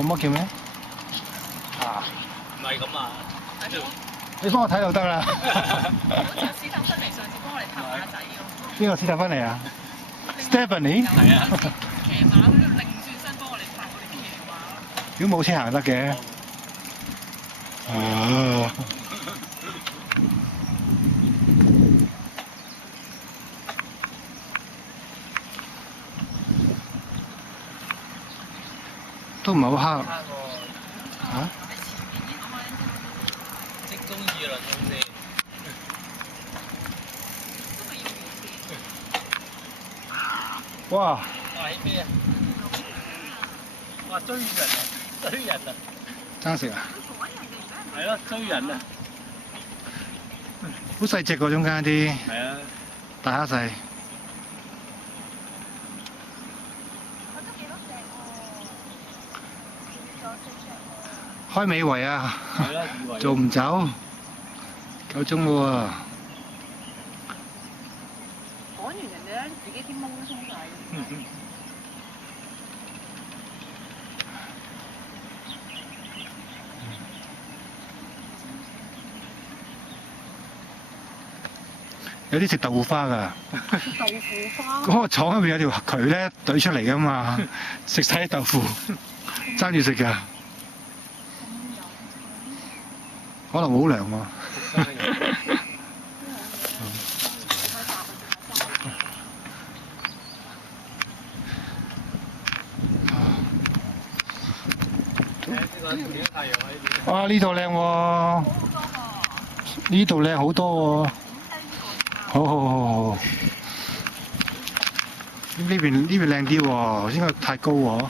咁乜叫咩？啊，唔係咁啊！你幫我睇就得啦。好似史蒂芬妮上次幫我哋拍馬仔咁。邊個斯塔芬尼啊 ？Stephanie？係啊。騎馬喺度擰轉身幫我哋拍我哋騎馬。如果冇車行得嘅。哦。都唔係好黑。嚇？即中議論咁先。哇！哇！喺咩啊？哇！追人啊！追人啊！爭食啊！係咯，追人啊！好細隻喎，中間啲。係啊。大蝦細。開尾圍啊！係啦，以為做唔走，夠鐘咯喎！講完人哋咧，自己啲毛都鬆晒。有啲食豆腐花㗎。豆腐花。嗰個廠入邊有條渠咧，懟出嚟㗎嘛，食晒啲豆腐，爭住食㗎。可能好涼喎。哇！呢度靚喎，呢度靚好多喎。好好好好。呢邊靚啲喎，應該太高喎。係啊。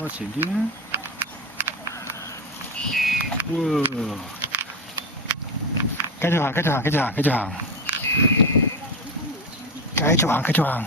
我前啲啦。哇！繼續行，繼續行，繼續行，繼續行，繼續行，繼續行。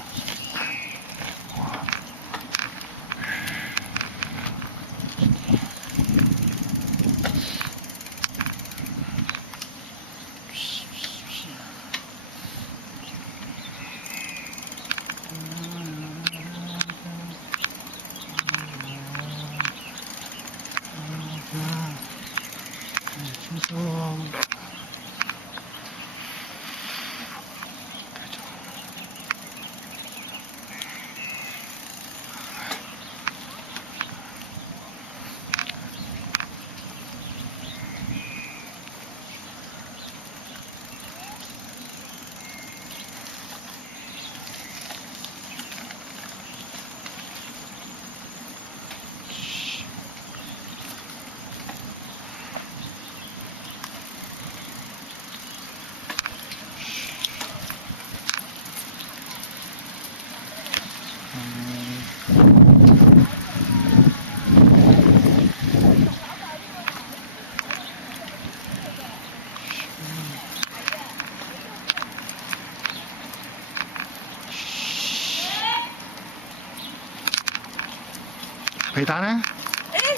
皮蛋呢？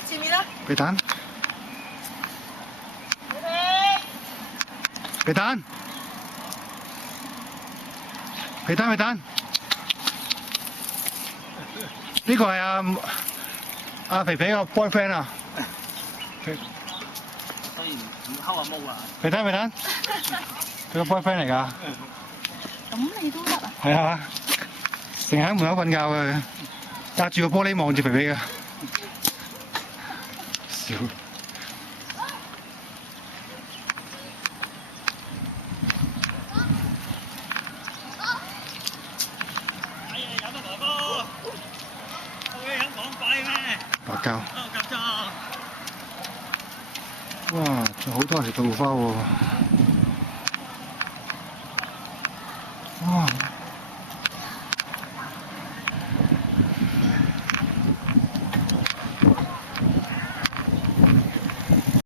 誒，前面啦。皮蛋。皮蛋。皮蛋，皮蛋。呢個係阿肥肥個 boyfriend 啊。雖然唔溝阿毛啊。皮蛋，皮蛋。佢個 boyfriend 嚟㗎。咁你都得啊？係啊，成日喺門口瞓覺嘅，隔住個玻璃望住肥肥嘅。笑。哎呀，有個哥哥，會響講鬼咩？白膠。哦，咁裝。哇！仲好多人食豆腐花喎。